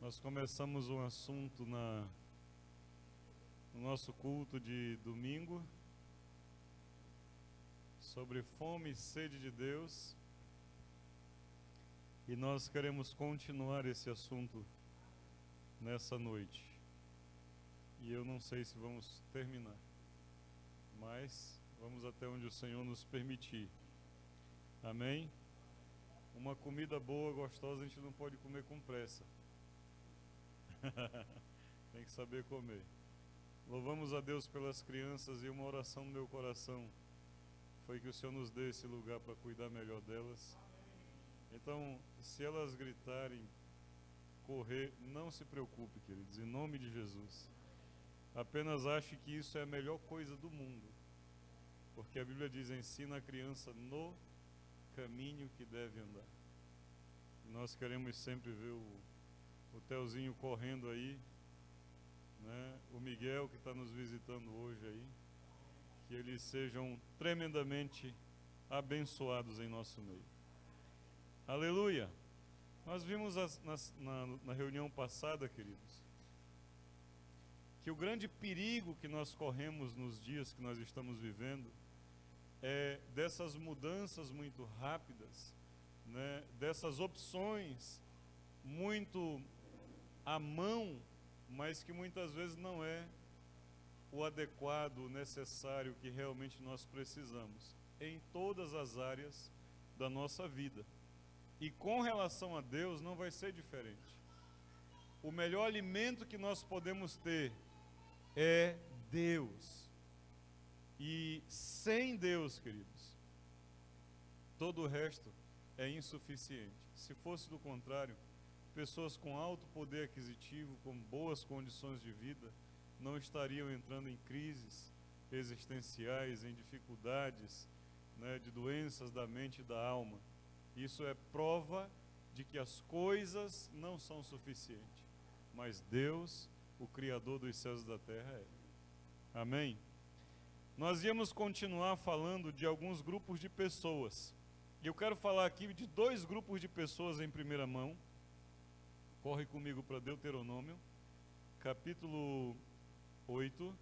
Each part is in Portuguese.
Nós começamos um assunto no nosso culto de domingo sobre fome e sede de Deus, e nós queremos continuar esse assunto nessa noite. E eu não sei se vamos terminar, mas vamos até onde o Senhor nos permitir. Amém? Uma comida boa, gostosa, a gente não pode comer com pressa. Tem que saber comer. Louvamos a Deus pelas crianças, e uma oração no meu coração foi que o Senhor nos dê esse lugar para cuidar melhor delas. Então, se elas gritarem, correr, não se preocupe, queridos, em nome de Jesus. Apenas ache que isso é a melhor coisa do mundo, porque a Bíblia diz: ensina a criança no caminho que deve andar. E nós queremos sempre ver o Telzinho correndo aí, né? O Miguel que está nos visitando hoje aí, que eles sejam tremendamente abençoados em nosso meio. Aleluia! Nós vimos na reunião passada, queridos, que o grande perigo que nós corremos nos dias que nós estamos vivendo é dessas mudanças muito rápidas, né? Dessas opções muito à mão, mas que muitas vezes não é o adequado, o necessário que realmente nós precisamos em todas as áreas da nossa vida. E com relação a Deus não vai ser diferente. O melhor alimento que nós podemos ter é Deus. E sem Deus, queridos, todo o resto é insuficiente. Se fosse do contrário, pessoas com alto poder aquisitivo, com boas condições de vida, não estariam entrando em crises existenciais, em dificuldades, né, de doenças da mente e da alma. Isso é prova de que as coisas não são suficientes, mas Deus, o Criador dos céus e da terra, é. Amém? Nós íamos continuar falando de alguns grupos de pessoas, e eu quero falar aqui de dois grupos de pessoas em primeira mão. Corre comigo para Deuteronômio, capítulo 8.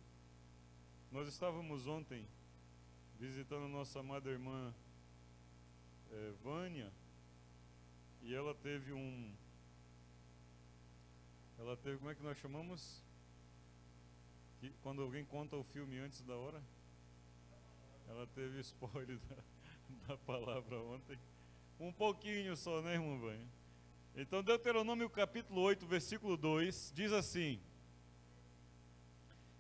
Nós estávamos ontem visitando a nossa amada irmã Vânia, e ela teve, como é que nós chamamos? Quando alguém conta o filme antes da hora? Ela teve spoiler da palavra ontem. Um pouquinho só, né, irmã Vânia? Então, Deuteronômio capítulo 8, versículo 2, diz assim: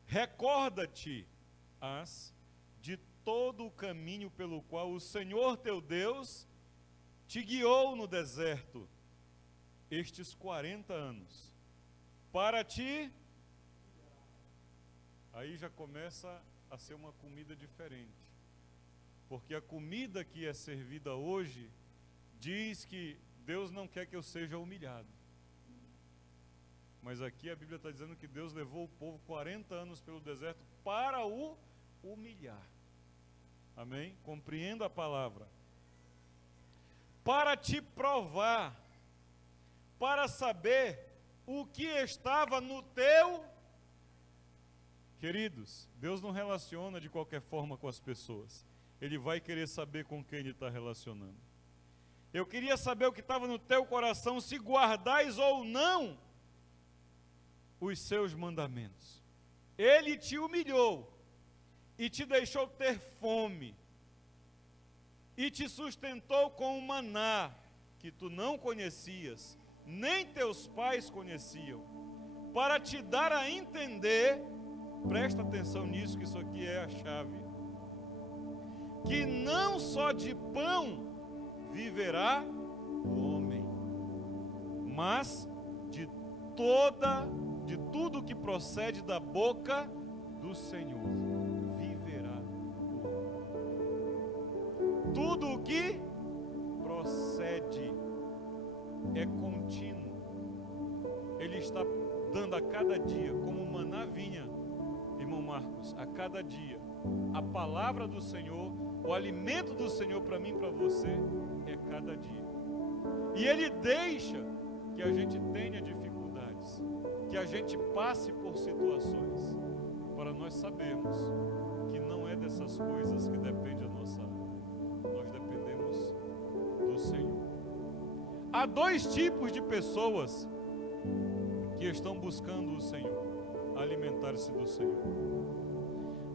recorda-te-ás de todo o caminho pelo qual o Senhor teu Deus te guiou no deserto estes 40 anos, para ti. Aí já começa a ser uma comida diferente, porque a comida que é servida hoje diz que Deus não quer que eu seja humilhado. Mas aqui a Bíblia está dizendo que Deus levou o povo 40 anos pelo deserto para o humilhar. Amém? Compreenda a palavra. Para te provar, para saber o que estava no teu. Queridos, Deus não relaciona de qualquer forma com as pessoas. Ele vai querer saber com quem Ele está relacionando. Eu queria saber o que estava no teu coração, se guardais ou não os seus mandamentos. Ele te humilhou e te deixou ter fome e te sustentou com o maná que tu não conhecias, nem teus pais conheciam, para te dar a entender, presta atenção nisso, que isso aqui é a chave, que não só de pão viverá o homem, mas de tudo que procede da boca do Senhor viverá o homem. Tudo o que procede é contínuo. Ele está dando a cada dia, como o maná vinha, irmão Marcos, a cada dia, a palavra do Senhor, o alimento do Senhor para mim e para você é cada dia. E Ele deixa que a gente tenha dificuldade, que a gente passe por situações para nós sabermos que não é dessas coisas que depende a nossa alma. Nós dependemos do Senhor. Há dois tipos de pessoas que estão buscando o Senhor, alimentar-se do Senhor.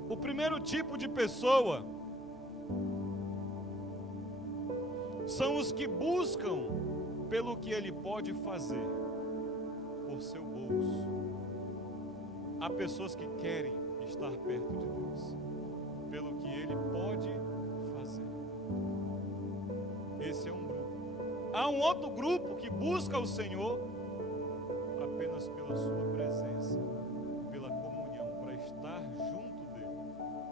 O primeiro tipo de pessoa são os que buscam pelo que ele pode fazer por seu bolso. Há pessoas que querem estar perto de Deus pelo que ele pode fazer. Esse é um grupo. Há um outro grupo que busca o Senhor apenas pela sua presença, pela comunhão, para estar junto dele,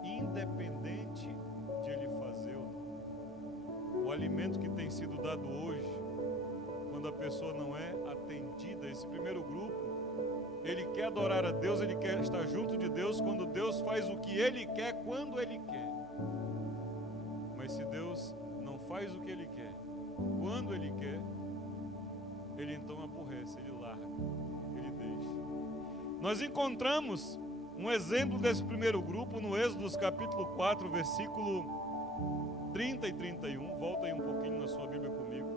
independente de ele fazer ou não. O alimento que tem sido dado hoje, quando a pessoa não é atendida, esse primeiro grupo, ele quer adorar a Deus, ele quer estar junto de Deus quando Deus faz o que ele quer, quando ele quer. Mas se Deus não faz o que ele quer, quando ele quer, ele então aborrece, ele larga, ele deixa. Nós encontramos um exemplo desse primeiro grupo no Êxodo capítulo 4, versículo 30 e 31. Volta aí um pouquinho na sua Bíblia comigo.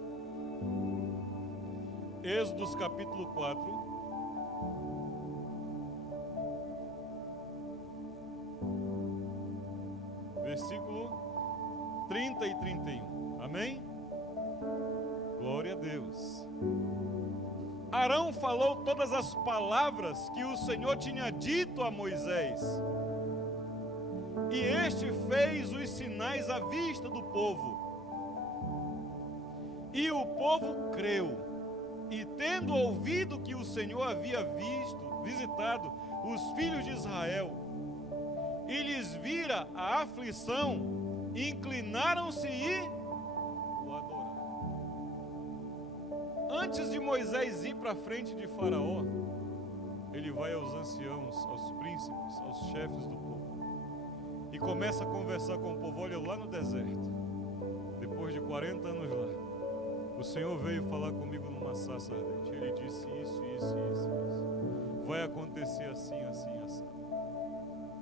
Êxodo capítulo 4, versículo 30 e 31. Amém? Glória a Deus. Arão falou todas as palavras que o Senhor tinha dito a Moisés. E este fez os sinais à vista do povo. E o povo creu. E tendo ouvido que o Senhor havia visitado os filhos de Israel, e lhes vira a aflição, inclinaram-se e o adoraram. Antes de Moisés ir para frente de Faraó, ele vai aos anciãos, aos príncipes, aos chefes do povo, e começa a conversar com o povo. Olha, lá no deserto, depois de 40 anos lá, o Senhor veio falar comigo numa sarça ardente. Ele disse isso. Vai acontecer assim, assim, assim.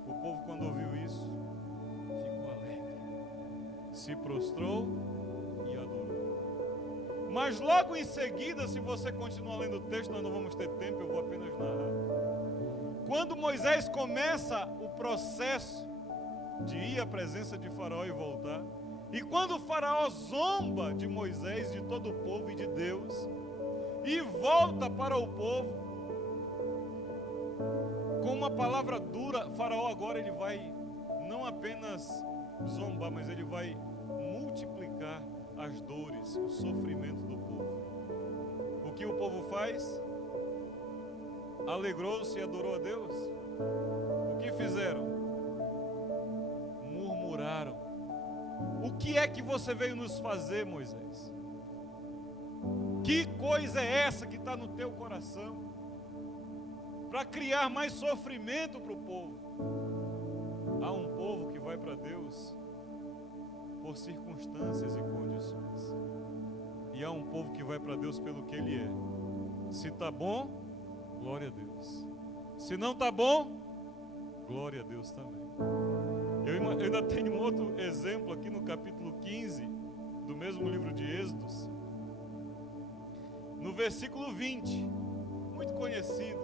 O povo, quando ouviu isso, ficou alegre, se prostrou e adorou. Mas logo em seguida, se você continuar lendo o texto, nós não vamos ter tempo, eu vou apenas narrar. Quando Moisés começa o processo de ir à presença de Faraó e voltar, e quando o Faraó zomba de Moisés, de todo o povo e de Deus, e volta para o povo, com uma palavra dura, Faraó agora ele vai não apenas zombar, mas ele vai multiplicar as dores, o sofrimento do povo. O que o povo faz? Alegrou-se e adorou a Deus. O que fizeram? Murmuraram. O que é que você veio nos fazer, Moisés? Que coisa é essa que está no teu coração? Para criar mais sofrimento para o povo. Há um povo que vai para Deus por circunstâncias e condições. E há um povo que vai para Deus pelo que Ele é. Se está bom, glória a Deus. Se não está bom, glória a Deus também. Eu ainda tenho um outro exemplo aqui no capítulo 15 do mesmo livro de Êxodos. No versículo 20, muito conhecido.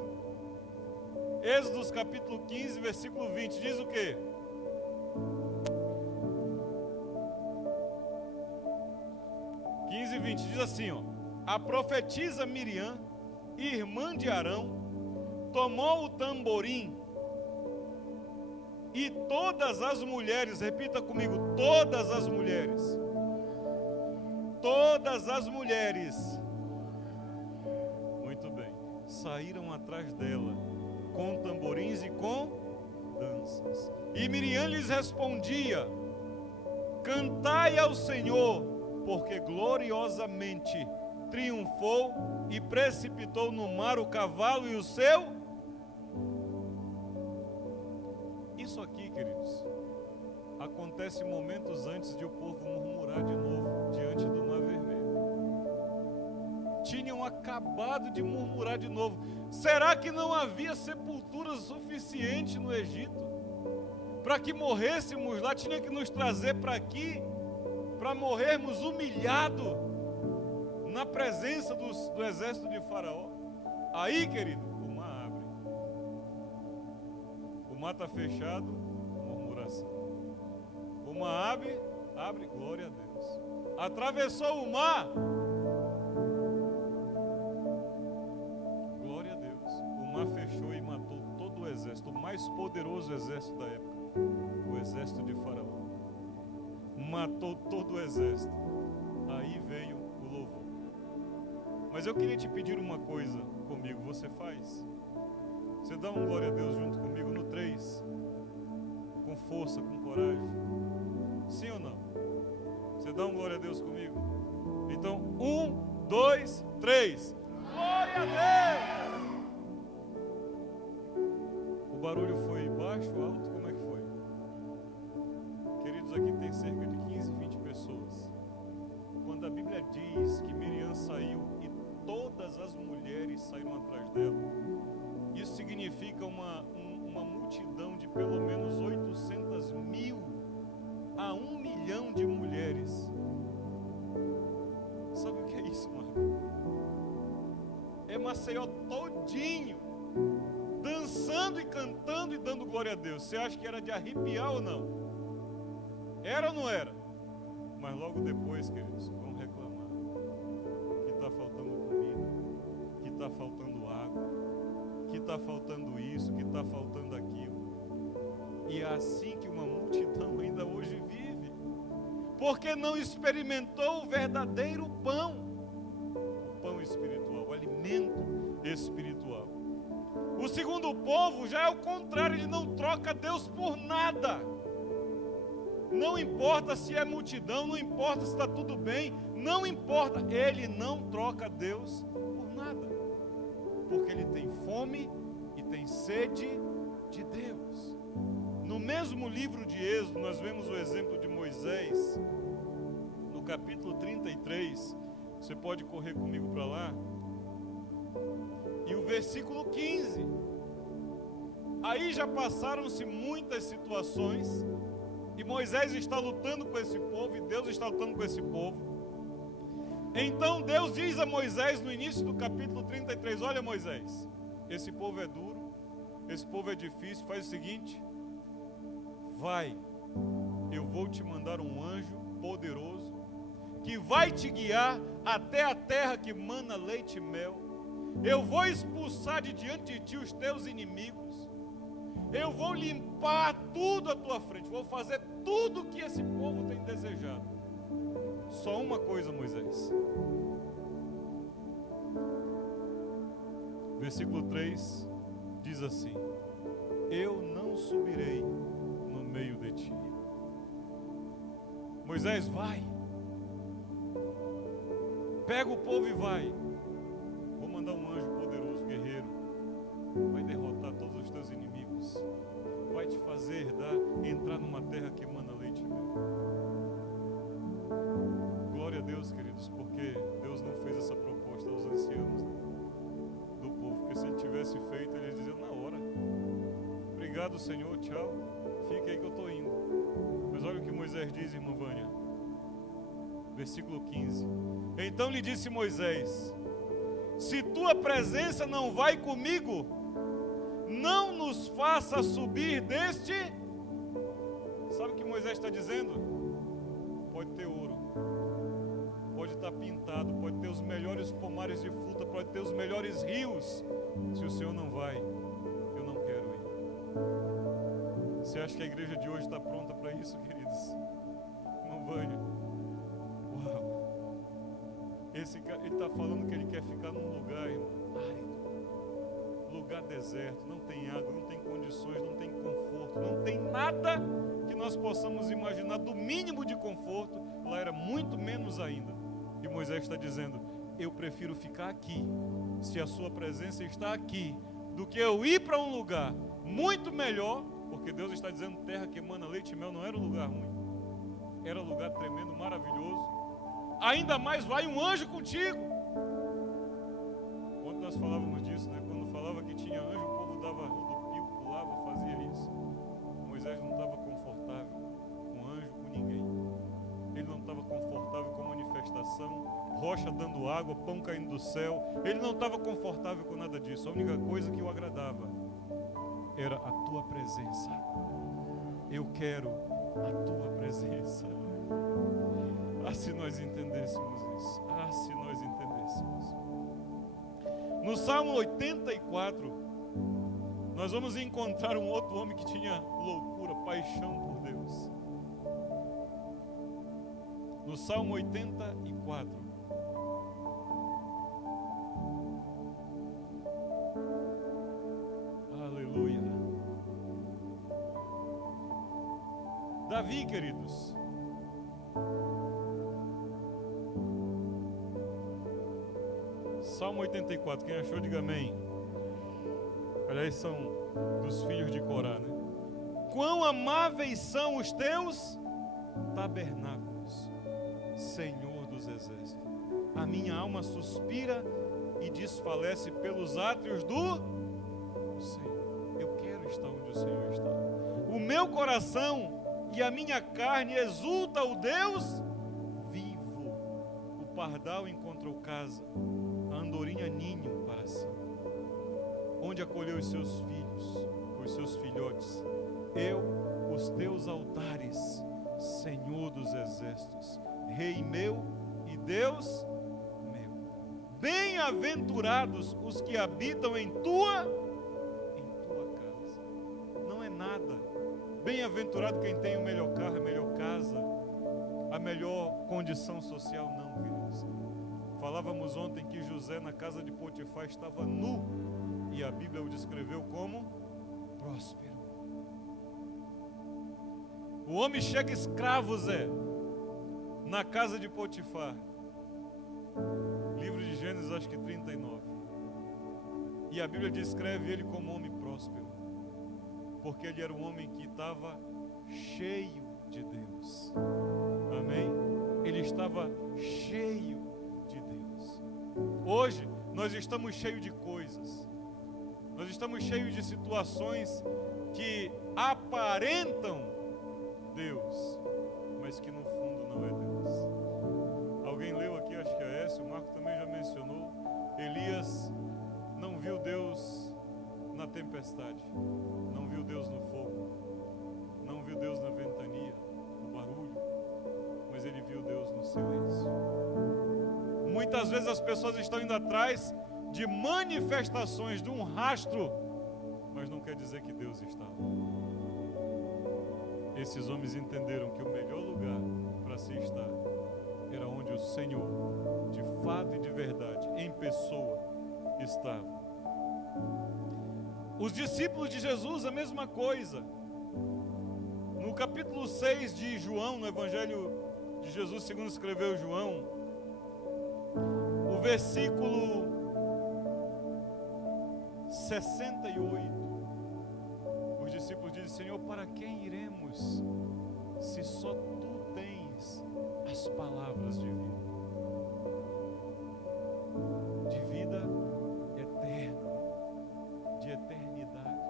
Êxodos capítulo 15, versículo 20, diz o quê? E 20, diz assim, ó: a profetisa Miriam, irmã de Arão, tomou o tamborim, e todas as mulheres, repita comigo, todas as mulheres, muito bem, saíram atrás dela, com tamborins e com danças. E Miriam lhes respondia: cantai ao Senhor, porque gloriosamente triunfou e precipitou no mar o cavalo e o seu. Isso aqui, queridos, acontece momentos antes de o povo murmurar de novo diante do mar vermelho. Tinham acabado de murmurar de novo. Será que não havia sepultura suficiente no Egito? Para que morrêssemos lá, tinha que nos trazer para aqui, para morrermos humilhados na presença do exército de Faraó. Aí, querido, o mar abre. O mar está fechado, murmuração. O mar abre, glória a Deus. Atravessou o mar, glória a Deus. O mar fechou e matou todo o exército, o mais poderoso exército da época, o exército de Faraó. Matou todo o exército. Aí veio o louvor. Mas eu queria te pedir uma coisa comigo, você faz? Você dá um glória a Deus junto comigo no 3, com força, com coragem. Sim ou não? Você dá um glória a Deus comigo? Então, 1, 2, 3. Glória a Deus! O barulho foi baixo, alto, como é que foi? Queridos, aqui tem cerca de 15, 20 pessoas. Quando a Bíblia diz que Miriam saiu e todas as mulheres saíram atrás dela, isso significa uma multidão de pelo menos 800 mil a 1 milhão de mulheres. Sabe o que é isso, Marco? É Maceió todinho, dançando e cantando e dando glória a Deus. Você acha que era de arrepiar ou não? Era ou não era? Mas logo depois, queridos, vão reclamar que está faltando comida, que está faltando água, que está faltando isso, que está faltando aquilo. E é assim que uma multidão ainda hoje vive, porque não experimentou o verdadeiro pão, o pão espiritual, o alimento espiritual. O segundo povo já é o contrário, ele não troca Deus por nada. Não importa se é multidão, não importa se está tudo bem, não importa, ele não troca Deus por nada, porque ele tem fome e tem sede de Deus. No mesmo livro de Êxodo, nós vemos o exemplo de Moisés, no capítulo 33, você pode correr comigo para lá, e o versículo 15, aí já passaram-se muitas situações, e Moisés está lutando com esse povo, e Deus está lutando com esse povo. Então Deus diz a Moisés no início do capítulo 33, olha Moisés, esse povo é duro, esse povo é difícil, faz o seguinte, vai, eu vou te mandar um anjo poderoso, que vai te guiar até a terra que mana leite e mel, eu vou expulsar de diante de ti os teus inimigos, eu vou limpar tudo à tua frente, vou fazer tudo o que esse povo tem desejado. Só uma coisa, Moisés. Versículo 3 diz assim: eu não subirei no meio de ti. Moisés, vai. Pega o povo e vai. Vou mandar um anjo poderoso, guerreiro. Vai derrotar todos os teus inimigos. Vai te fazer entrar numa terra que emana leite e mel. Glória a Deus, queridos, porque Deus não fez essa proposta aos anciãos do povo, porque se ele tivesse feito, eles diziam na hora: obrigado, Senhor, tchau, fica aí que eu estou indo. Mas olha o que Moisés diz, irmã Vânia, versículo 15: então lhe disse Moisés: se tua presença não vai comigo, não nos faça subir deste. Sabe o que Moisés está dizendo? Pode ter ouro, pode estar pintado, pode ter os melhores pomares de fruta, pode ter os melhores rios. Se o Senhor não vai, eu não quero ir. Você acha que a igreja de hoje está pronta para isso, queridos? Irmão Vânia, uau! Ele está falando que ele quer ficar num lugar, irmão, árido, lugar deserto, não tem água, não tem condições, não tem conforto, não tem nada que nós possamos imaginar do mínimo de conforto. Lá era muito menos ainda. E Moisés está dizendo: eu prefiro ficar aqui, se a sua presença está aqui, do que eu ir para um lugar muito melhor, porque Deus está dizendo terra que emana leite e mel. Não era um lugar ruim, era um lugar tremendo, maravilhoso. Ainda mais vai um anjo contigo. nós falávamos disso, né? Quando falava que tinha anjo, o povo dava rodopio, pulava, fazia isso. Moisés não estava confortável com anjo, com ninguém. Ele não estava confortável com manifestação, rocha dando água, pão caindo do céu. Ele não estava confortável com nada disso. A única coisa que o agradava era a tua presença. Eu quero a tua presença. Ah, se nós entendêssemos isso. Ah, se nós entendêssemos. No Salmo 84, nós vamos encontrar um outro homem que tinha loucura, paixão por Deus. No Salmo 84. Aleluia. Davi, queridos. Salmo 84, quem achou, diga amém. Aliás, são dos filhos de Corá, né? Quão amáveis são os teus tabernáculos, Senhor dos exércitos. A minha alma suspira e desfalece pelos átrios do Senhor. Eu quero estar onde o Senhor está. O meu coração e a minha carne exulta o Deus vivo. O pardal encontrou casa, a andorinha ninho para si, onde acolheu os seus filhos, os seus filhotes. Eu, os teus altares, Senhor dos exércitos, Rei meu e Deus meu. Bem-aventurados os que habitam em tua casa. Não é nada. Bem-aventurado quem tem o melhor carro, a melhor casa, a melhor condição social. Não, queridos. Falávamos ontem que José na casa de Potifar estava nu, e a Bíblia o descreveu como próspero. O homem chega escravo, Zé, na casa de Potifar. Livro de Gênesis, acho que 39. E a Bíblia descreve ele como homem próspero, porque ele era um homem que estava cheio de Deus. Amém? Ele estava cheio de Deus. Hoje nós estamos cheios de coisas. Nós estamos cheios de situações que aparentam Deus, mas que no fundo não é Deus. Alguém leu aqui, acho que é esse, o Marco também já mencionou. Elias não viu Deus na tempestade, não viu Deus no fogo, não viu Deus na ventania, no barulho, mas ele viu Deus no silêncio. Muitas vezes as pessoas estão indo atrás de manifestações, de um rastro, mas não quer dizer que Deus está lá. Esses homens entenderam que o melhor lugar para se estar era onde o Senhor, de fato e de verdade, em pessoa, estava. Os discípulos de Jesus, a mesma coisa. No capítulo 6 de João, no Evangelho de Jesus segundo escreveu João, o versículo 68, os discípulos dizem: Senhor, para quem iremos, se só Tu tens as palavras de vida eterna, de eternidade.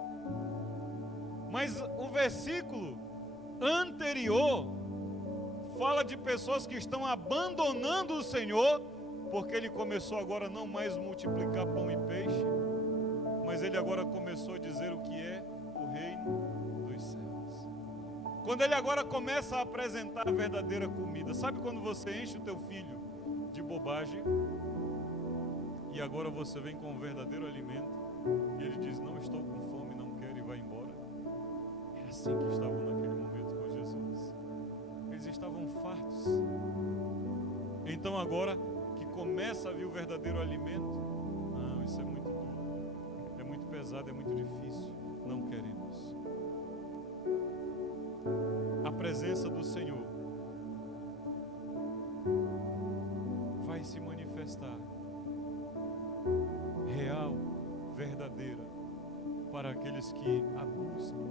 Mas o versículo anterior fala de pessoas que estão abandonando o Senhor, porque Ele começou agora a não mais multiplicar pão e peixe, mas Ele agora começou a dizer o que é o reino dos céus. Quando Ele agora começa a apresentar a verdadeira comida. Sabe quando você enche o teu filho de bobagem e agora você vem com o verdadeiro alimento e ele diz: não estou com fome, não quero, e vai embora? É assim que estavam naquele momento com Jesus. Eles estavam fartos. Então agora que começa a vir o verdadeiro alimento, não, isso é muito duro, é muito pesado, é muito difícil, não queremos. A presença do Senhor vai se manifestar real, verdadeira, para aqueles que a buscam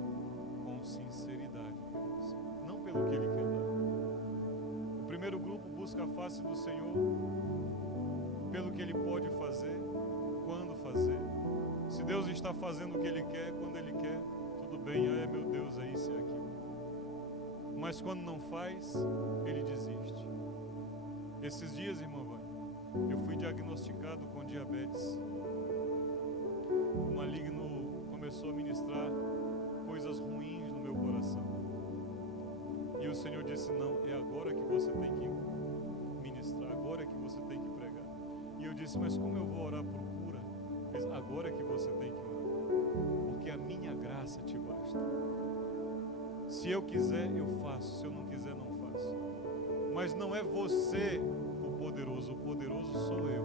com sinceridade, queridos, não pelo que Ele quer dar. O primeiro grupo busca a face do Senhor pelo que Ele pode fazer, quando fazer. Se Deus está fazendo o que Ele quer, quando Ele quer, tudo bem, meu Deus, é isso e aquilo. Mas quando não faz, Ele desiste. Esses dias, irmã Vânia, eu fui diagnosticado com diabetes. O maligno começou a ministrar coisas ruins no meu coração. E o Senhor disse, não, é agora que você tem que ministrar, agora é que você tem que pregar. E eu disse, mas como eu vou orar por cura? Ele disse, agora é que você tem que orar, porque a minha graça te basta. Se eu quiser, eu faço, se eu não quiser, não faço. Mas não é você o poderoso sou eu.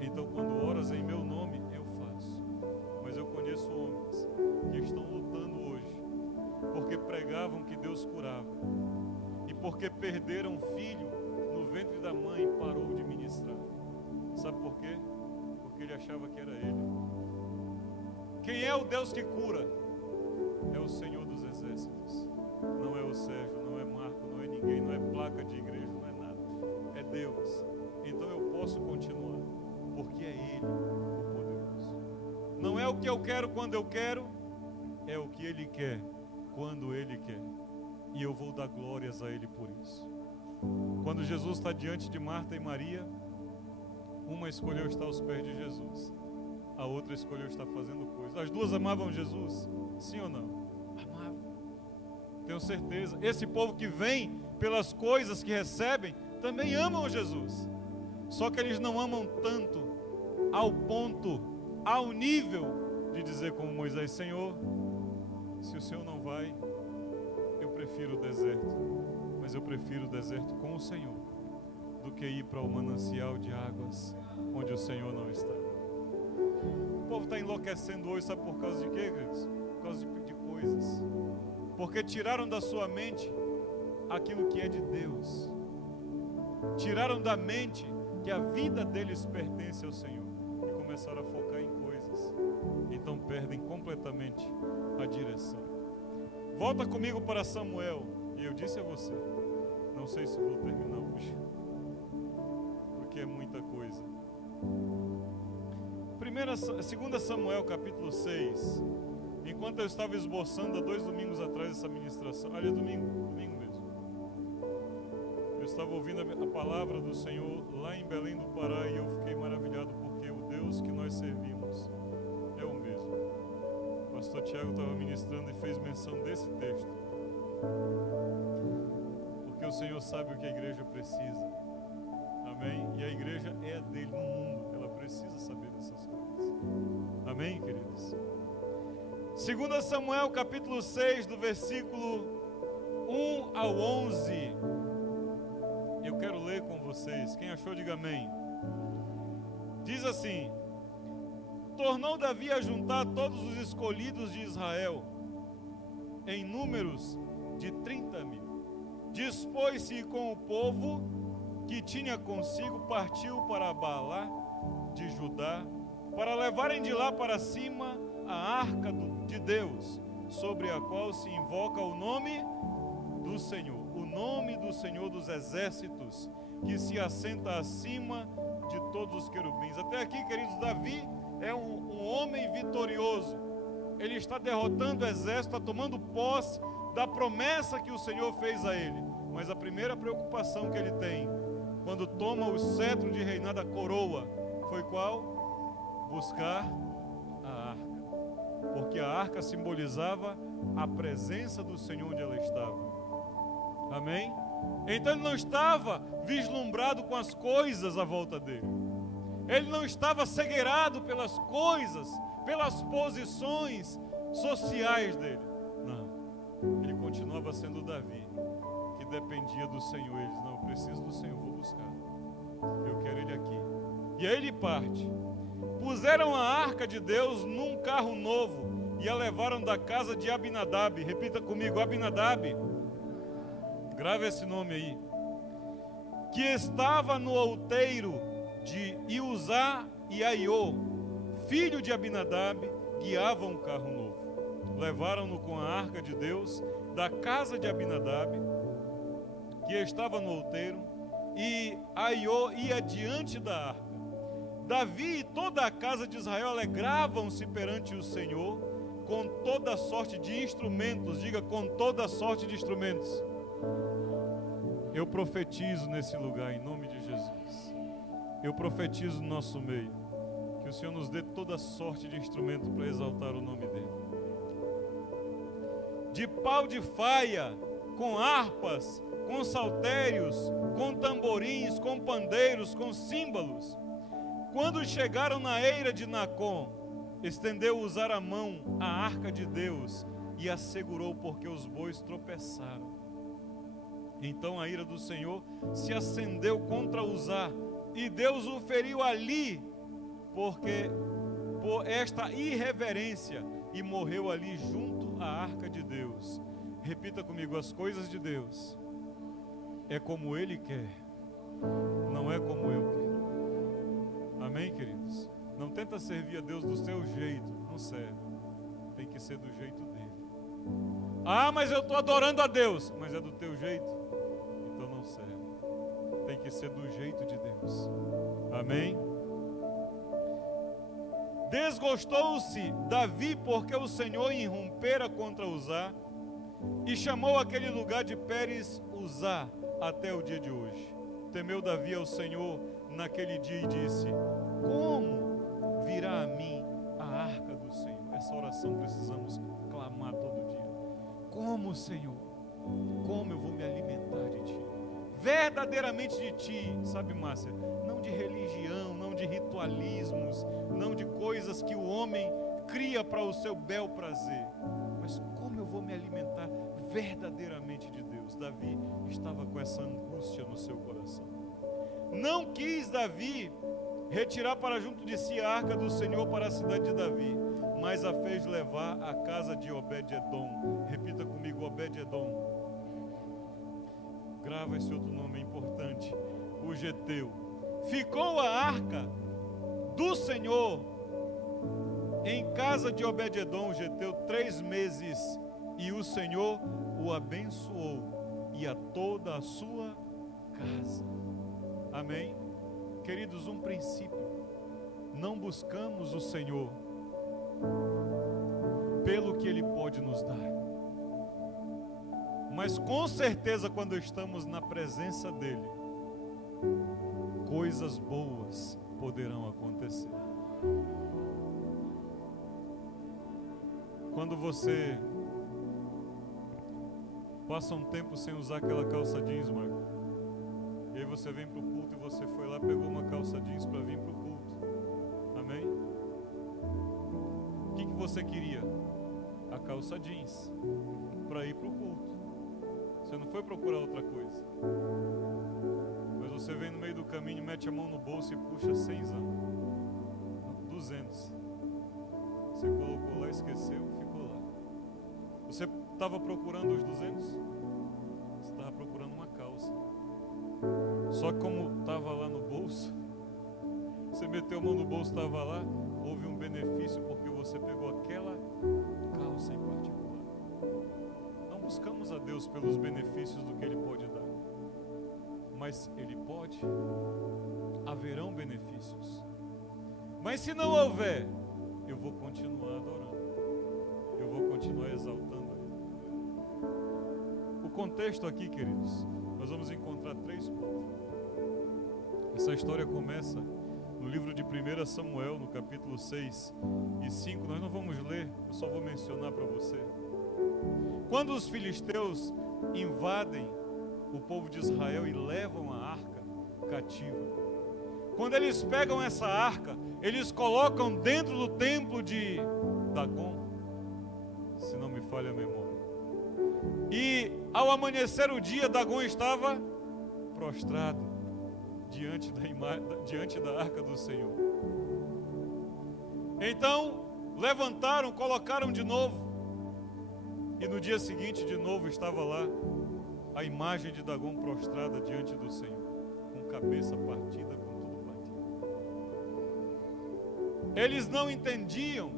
Então quando oras em meu nome, eu faço. Mas eu conheço homens que estão lutando hoje, porque pregavam que Deus curava, e porque perderam um filho no ventre da mãe, parou de ministrar. Sabe por quê? Porque ele achava que era ele. Quem é o Deus que cura? É o Senhor dos Exércitos. Não é o Sérgio, não é Marco, não é ninguém, não é placa de igreja, não é nada. É Deus. Então eu posso continuar, porque é Ele o poderoso. Não é o que eu quero quando eu quero, é o que Ele quer quando Ele quer. E eu vou dar glórias a Ele por isso. Quando Jesus está diante de Marta e Maria, uma escolheu estar aos pés de Jesus, a outra escolheu estar fazendo coisas. As duas amavam Jesus? Sim ou não? Amavam. Tenho certeza. Esse povo que vem pelas coisas que recebem, também amam Jesus. Só que eles não amam tanto, ao ponto, ao nível de dizer como Moisés, Senhor, se o Senhor não vai, eu prefiro o deserto. Mas eu prefiro o deserto com o Senhor do que ir para o manancial de águas onde o Senhor não está. O povo está enlouquecendo hoje, sabe por causa de quê, queridos? Por causa de coisas. Porque tiraram da sua mente aquilo que é de Deus. Tiraram da mente que a vida deles pertence ao Senhor e começaram a focar em coisas. Então perdem completamente a direção. Volta comigo para Samuel. E eu disse a você, não sei se vou terminar hoje, porque é muita coisa. 2 Samuel capítulo 6. Enquanto eu estava esboçando há 2 domingos atrás essa ministração, olha, domingo mesmo, eu estava ouvindo a palavra do Senhor lá em Belém do Pará, e eu fiquei maravilhado, porque o Deus que nós servimos é o mesmo. O pastor Tiago estava ministrando e fez menção desse texto, porque o Senhor sabe o que a igreja precisa. Amém? E a igreja é a dele no mundo, ela precisa saber dessas coisas. Amém, queridos? 2 Samuel capítulo 6, do versículo 1 ao 11. Eu quero ler com vocês. Quem achou, diga amém. Diz assim: tornou Davi a juntar todos os escolhidos de Israel, em números de 30.000. Dispôs-se com o povo que tinha consigo, partiu para Baalá de Judá, para levarem de lá para cima a arca de Deus, sobre a qual se invoca o nome do Senhor, o nome do Senhor dos Exércitos, que se assenta acima de todos os querubins. Até aqui, queridos, Davi é um homem vitorioso. Ele está derrotando o exército, está tomando posse da promessa que o Senhor fez a ele. Mas a primeira preocupação que ele tem, quando toma o cetro de reinar da coroa, foi qual? Buscar a arca. Porque a arca simbolizava a presença do Senhor onde ela estava. Amém? Então ele não estava vislumbrado com as coisas à volta dele. Ele não estava cegueirado pelas coisas, pelas posições sociais dele. Não. Ele continuava sendo Davi, que dependia do Senhor. Ele diz, não, eu preciso do Senhor, vou buscar. Eu quero ele aqui. E aí ele parte. Puseram a arca de Deus num carro novo e a levaram da casa de Abinadab. Repita comigo, Abinadab. Grave esse nome aí. Que estava no outeiro de Iuzá e Aiô, filho de Abinadab, guiavam um carro novo. Levaram-no com a arca de Deus da casa de Abinadab, que estava no outeiro, e Aiô ia diante da arca. Davi e toda a casa de Israel alegravam-se perante o Senhor com toda sorte de instrumentos. Diga, com toda sorte de instrumentos. Eu profetizo nesse lugar, em nome de Jesus. Eu profetizo no nosso meio, que o Senhor nos dê toda sorte de instrumento para exaltar o nome dEle. De pau de faia, com harpas, com saltérios, com tamborins, com pandeiros, com símbolos. Quando chegaram na eira de Nacon, estendeu Uzá a mão à arca de Deus e a segurou, porque os bois tropeçaram. Então a ira do Senhor se acendeu contra Uzá, e Deus o feriu ali, por esta irreverência, e morreu ali junto à arca de Deus. Repita comigo: as coisas de Deus é como Ele quer, não é como eu quero. Amém, queridos? Não tenta servir a Deus do seu jeito, não serve. Tem que ser do jeito dele. Ah, mas eu estou adorando a Deus. Mas é do teu jeito, então não serve. Tem que ser do jeito de Deus. Amém? Desgostou-se Davi porque o Senhor irrompera contra Uzá, e chamou aquele lugar de Pérez Uzá até o dia de hoje. Temeu Davi ao Senhor naquele dia e disse: como virá a mim a arca do Senhor? Essa oração precisamos clamar todo dia. Como, Senhor? Como eu vou me alimentar de Ti? Verdadeiramente de Ti. Sabe, Márcia? Não de religião, não de ritualismos, não de coisas que o homem cria para o seu bel prazer. Mas como eu vou me alimentar verdadeiramente de Deus? Davi estava com essa angústia no seu coração. Não quis Davi retirar para junto de si a arca do Senhor para a cidade de Davi, mas a fez levar à casa de Obed-edom. Repita comigo: Obed-edom. Grava esse outro nome, é importante. O Geteu. Ficou a arca do Senhor em casa de Obed-edom, o Geteu, 3 meses, e o Senhor o abençoou e a toda a sua casa. Amém? Queridos, um princípio: não buscamos o Senhor pelo que Ele pode nos dar, mas com certeza quando estamos na presença dEle, coisas boas poderão acontecer. Quando você passa um tempo sem usar aquela calça jeans, Marco, e aí você vem para o culto e você foi lá, pegou uma calça jeans para vir para o culto. Amém? O que você queria? A calça jeans para ir para o culto. Você não foi procurar outra coisa. Mas você vem no meio do caminho, mete a mão no bolso e puxa 100, 200. Você colocou lá, esqueceu, ficou lá. Você estava procurando os 200? Você estava procurando uma calça. Só que como estava lá no bolso, você meteu a mão no bolso, estava lá, houve um benefício porque você pegou aquela calça em particular. Não buscamos a Deus pelos benefícios do que Ele pode dar, mas Ele pode, haverão benefícios. Mas se não houver, eu vou continuar adorando, eu vou continuar exaltando Ele. O contexto aqui, queridos, nós vamos encontrar 3 pontos. Essa história começa no livro de 1 Samuel, no capítulo 6 e 5. Nós não vamos ler, eu só vou mencionar para você. Quando os filisteus invadem o povo de Israel e levam a arca cativa, quando eles pegam essa arca, eles colocam dentro do templo de Dagon, se não me falha a memória. E ao amanhecer o dia, Dagon estava prostrado diante da arca do Senhor. Então levantaram, colocaram de novo, e no dia seguinte de novo estava lá a imagem de Dagon prostrada diante do Senhor, com cabeça partida, com tudo partido. Eles não entendiam,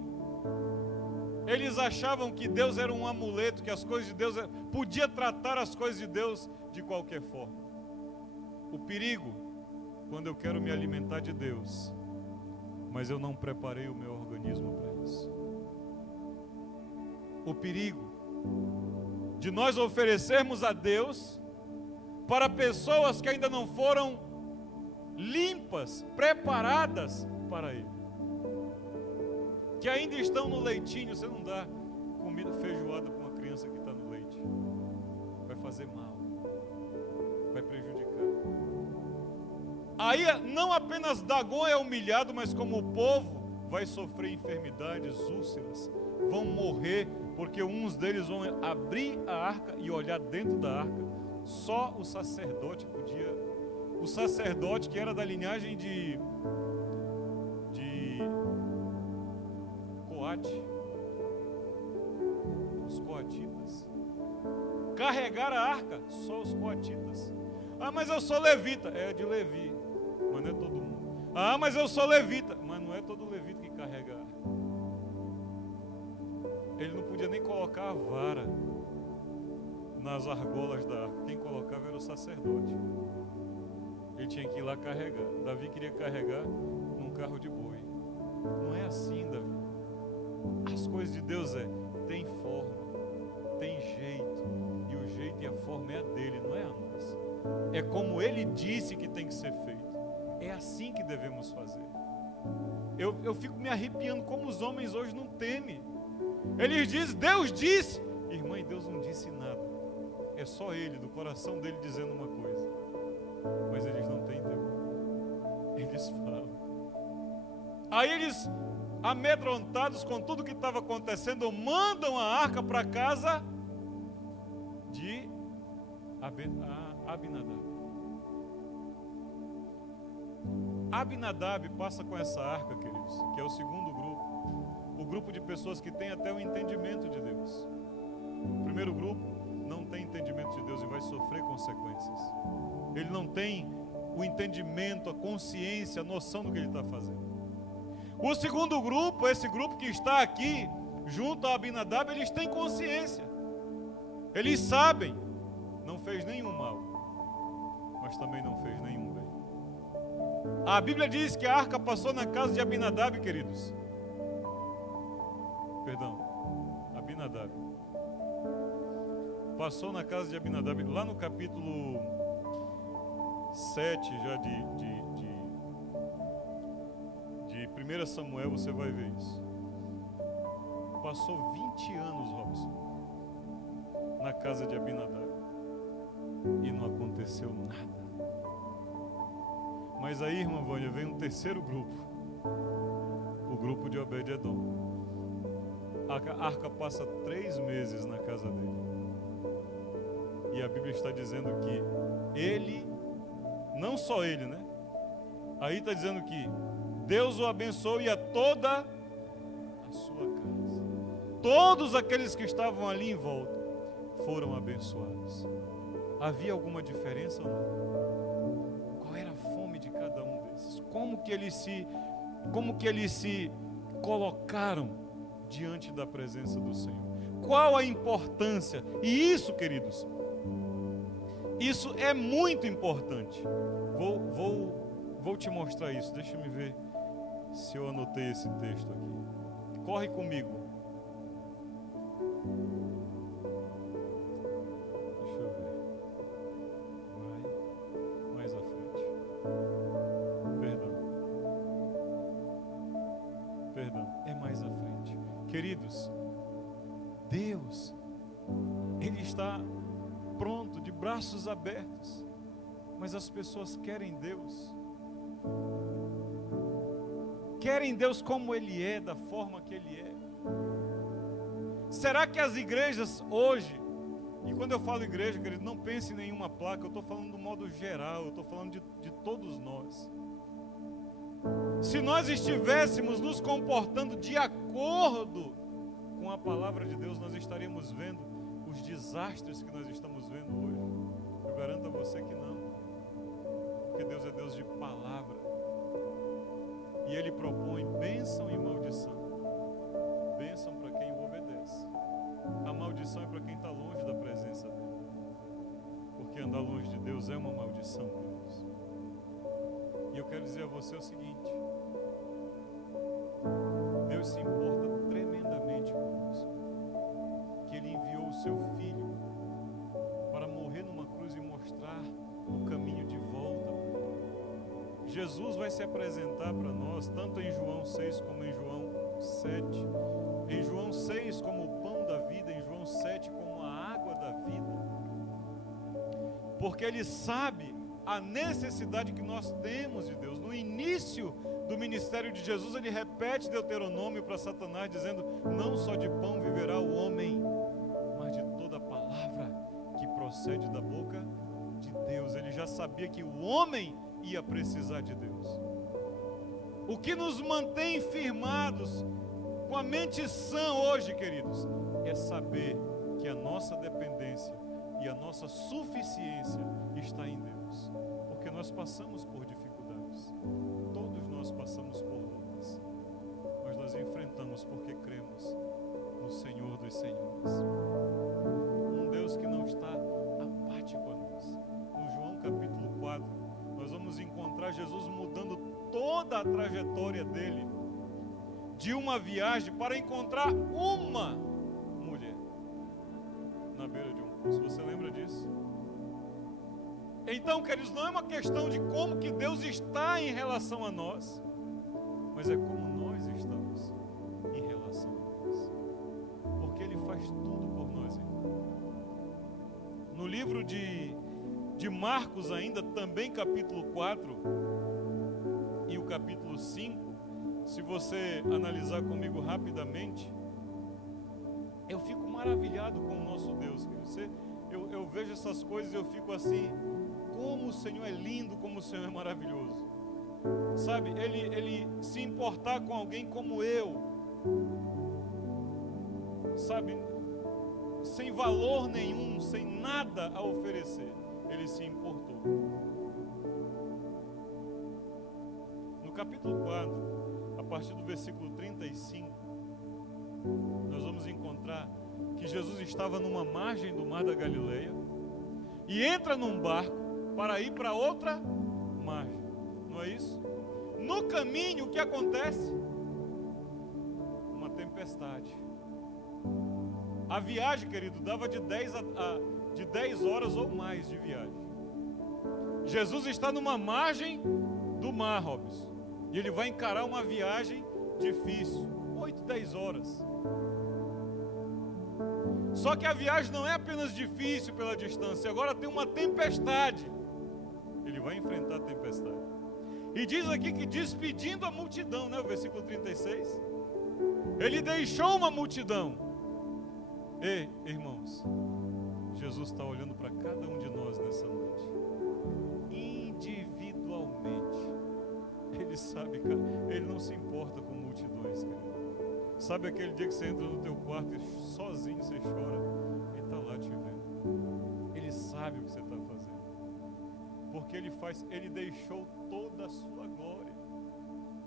eles achavam que Deus era um amuleto, que as coisas de Deus podia tratar as coisas de Deus de qualquer forma. O perigo, quando eu quero me alimentar de Deus, mas eu não preparei o meu organismo para isso. O perigo de nós oferecermos a Deus para pessoas que ainda não foram limpas, preparadas para Ele, que ainda estão no leitinho. Você não dá comida feijoada para uma criança que está no leite, vai fazer mal, vai prejudicar. Aí não apenas Dagon é humilhado, mas como o povo vai sofrer enfermidades, úlceras, vão morrer, porque uns deles vão abrir a arca e olhar dentro da arca. Só o sacerdote podia, o sacerdote que era da linhagem de Coate, os coatitas, carregar a arca, só os coatitas. Ah, mas eu sou levita. É de Levi, mas não é todo mundo. Ah, mas eu sou levita, mas não é todo levita que carrega a arca. Ele não podia nem colocar a vara nas argolas da arca. Quem colocava era o sacerdote. Ele tinha que ir lá carregar. Davi queria carregar num carro de boi. Não é assim, Davi. As coisas de Deus tem forma, tem jeito, e o jeito e a forma é a dele, não é a nossa. É como ele disse que tem que ser feito. É assim que devemos fazer. Eu fico me arrepiando como os homens hoje não temem. Eles dizem, Deus disse. Irmã, Deus não disse nada. É só ele, do coração dele, dizendo uma coisa. Mas eles não têm temor. Eles falam. Aí eles, amedrontados com tudo que estava acontecendo, mandam a arca para casa de Abinadab. Abinadab passa com essa arca, queridos, que é o segundo grupo. O grupo de pessoas que tem até o entendimento de Deus. O primeiro grupo não tem entendimento de Deus e vai sofrer consequências. Ele não tem o entendimento, a consciência, a noção do que ele está fazendo. O segundo grupo, esse grupo que está aqui, junto a Abinadab, eles têm consciência. Eles sabem, não fez nenhum mal, mas também não fez nenhum bem. A Bíblia diz que a arca passou na casa de Abinadab, queridos. Perdão, Abinadab. Passou na casa de Abinadab, lá no capítulo 7 já de 1 Samuel, você vai ver isso. Passou 20 anos, Robson, na casa de Abinadab, e não aconteceu nada. Mas aí, irmã Vânia, vem um terceiro grupo, o grupo de Obed-edom. A arca passa 3 meses na casa dele. E a Bíblia está dizendo que ele, não só ele, né? Aí está dizendo que Deus o abençoou e a toda a sua casa. Todos aqueles que estavam ali em volta foram abençoados. Havia alguma diferença ou não? Qual era a fome de cada um desses? Como que eles se colocaram diante da presença do Senhor? Qual a importância? E isso, queridos, isso é muito importante. Vou te mostrar isso. Deixa eu ver se eu anotei esse texto aqui. Corre comigo. Deixa eu ver. Vai mais à frente. Perdão. É mais à frente. Queridos, Deus, Ele está pronto, de braços abertos, mas as pessoas querem Deus como Ele é, da forma que Ele é. Será que as igrejas hoje, e quando eu falo igreja, querido, não pense em nenhuma placa, eu estou falando do modo geral, eu estou falando de todos nós. Se nós estivéssemos nos comportando de acordo com a palavra de Deus, nós estaríamos vendo os desastres que nós estamos vendo hoje. Eu garanto a você que não, porque Deus é Deus de palavra, e Ele propõe bênção e maldição. Bênção para quem o obedece, a maldição é para quem está longe da presença dEle, porque andar longe de Deus é uma maldição, queridos. E eu quero dizer a você o seguinte: seu Filho para morrer numa cruz e mostrar o caminho de volta. Jesus vai se apresentar para nós, tanto em João 6 como em João 7. Em João 6 como o pão da vida, em João 7 como a água da vida. Porque Ele sabe a necessidade que nós temos de Deus. No início do ministério de Jesus, Ele repete Deuteronômio para Satanás, dizendo: não só de pão viverá o homem, mas de toda palavra que procede da boca de Deus. Ele já sabia que o homem ia precisar de Deus. O que nos mantém firmados com a mente sã hoje, queridos, é saber que a nossa dependência e a nossa suficiência está em Deus. Porque nós passamos por dificuldades. Todos nós passamos por lutas. Mas nós enfrentamos porque cremos no Senhor dos Senhores. Um Deus que não está apático a nós. No João capítulo 4, nós vamos encontrar Jesus mudando toda a trajetória dele de uma viagem para encontrar uma mulher na beira de um poço. Você lembra disso? Então, queridos, não é uma questão de como que Deus está em relação a nós, mas é como nós estamos em relação a nós. Porque Ele faz tudo por nós, irmão. No livro de Marcos ainda, também capítulo 4 e o capítulo 5, se você analisar comigo rapidamente, eu fico maravilhado com o nosso Deus. Eu vejo essas coisas e eu fico assim, como o Senhor é lindo, como o Senhor é maravilhoso. Sabe, Ele se importar com alguém como eu, sabe, sem valor nenhum, sem nada a oferecer, Ele se importou. No capítulo 4, a partir do versículo 35, nós vamos encontrar que Jesus estava numa margem do mar da Galileia e entra num barco para ir para outra margem, não é isso? No caminho, o que acontece? Uma tempestade. A viagem, querido, dava de 10 horas ou mais de viagem. Jesus está numa margem do mar, Robson, e ele vai encarar uma viagem difícil, 8, 10 horas. Só que a viagem não é apenas difícil pela distância, agora tem uma tempestade. Ele vai enfrentar a tempestade. E diz aqui que despedindo a multidão, né? O versículo 36. Ele deixou uma multidão. Ei, irmãos, Jesus está olhando para cada um de nós nessa noite. Individualmente. Ele sabe, cara, Ele não se importa com multidões, querido. Sabe aquele dia que você entra no teu quarto e sozinho você chora? Ele está lá te vendo. Ele sabe o que você está fazendo. Porque Ele deixou toda a sua glória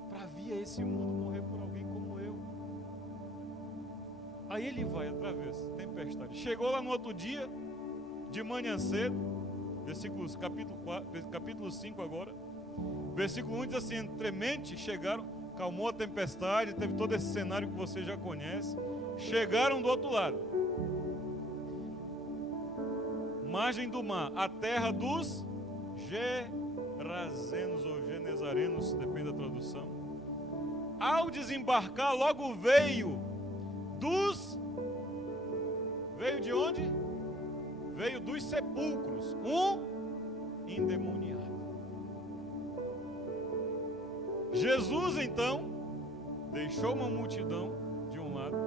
para vir a esse mundo morrer por alguém como eu. Aí Ele vai, atravessa a tempestade. Chegou lá no outro dia, de manhã cedo, capítulo 5 agora, versículo 1 diz assim: entremente chegaram, calmou a tempestade, teve todo esse cenário que você já conhece. Chegaram do outro lado, margem do mar, a terra dos Gerazenos ou Genezarenos, depende da tradução. Ao desembarcar, logo veio de onde? Veio dos sepulcros, um endemoniado. Jesus então deixou uma multidão de um lado,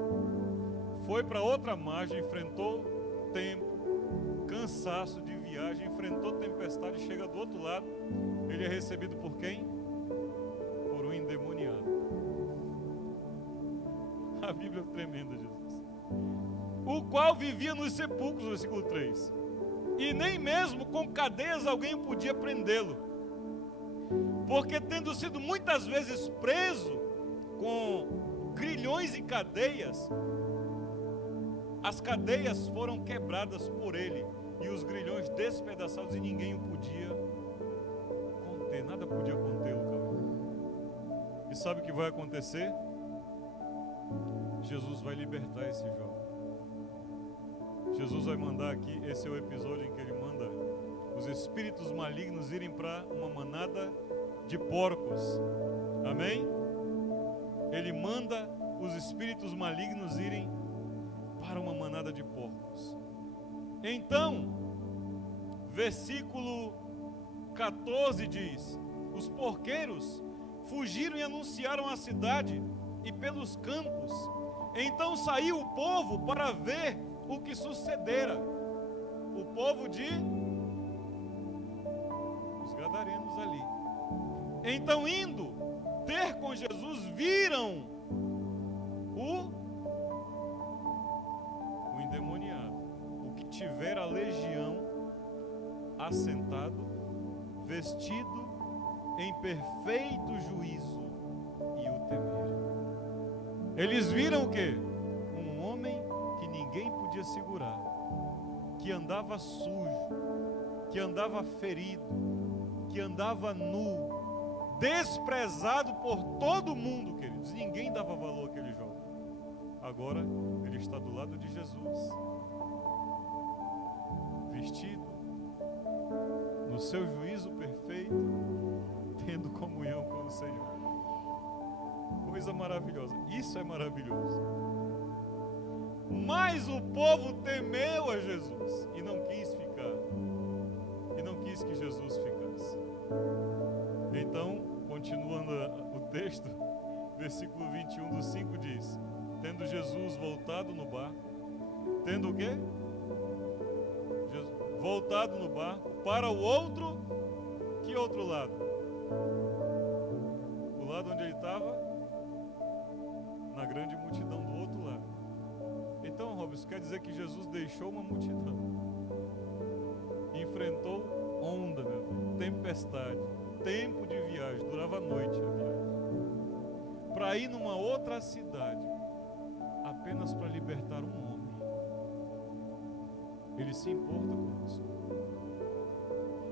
foi para outra margem, enfrentou tempo, cansaço de viagem, enfrentou tempestade, chega do outro lado. Ele é recebido por quem? Por um endemoniado. A Bíblia é tremenda, Jesus. O qual vivia nos sepulcros, versículo 3. E nem mesmo com cadeias alguém podia prendê-lo, porque tendo sido muitas vezes preso com grilhões e cadeias, as cadeias foram quebradas por ele e os grilhões despedaçados, e ninguém o podia conter, nada podia contê-lo, cara. E sabe o que vai acontecer? Jesus vai libertar esse jovem. Jesus vai mandar aqui, esse é o episódio em que ele manda os espíritos malignos irem para uma manada de porcos. Amém? Ele manda os espíritos malignos irem para uma manada de porcos. Então, versículo 14 diz: os porqueiros fugiram e anunciaram a cidade e pelos campos. Então saiu o povo para ver o que sucedera. O povo de os gadarenos ali. Então, indo ter com Jesus, viram o endemoniado, o que tivera a legião, assentado, vestido em perfeito juízo, e o temeram. Eles viram o quê? Um homem que ninguém podia segurar, que andava sujo, que andava ferido, que andava nu, desprezado por todo mundo, queridos. Ninguém dava valor àquele jovem. Agora ele está do lado de Jesus, vestido no seu juízo perfeito, tendo comunhão com o Senhor. Coisa maravilhosa. Isso é maravilhoso. Mas o povo temeu a Jesus e não quis ficar, e não quis que Jesus ficasse. Então, continuando o texto, versículo 21 do 5 diz: tendo Jesus voltado no barco, tendo o quê? Voltado no barco para o outro, que outro lado? O lado onde ele estava? Na grande multidão do outro lado. Então, Robson, quer dizer que Jesus deixou uma multidão, enfrentou onda, meu Deus, tempestade, tempo de viagem, durava a noite a viagem, para ir numa outra cidade, apenas para libertar um homem. Ele se importa conosco.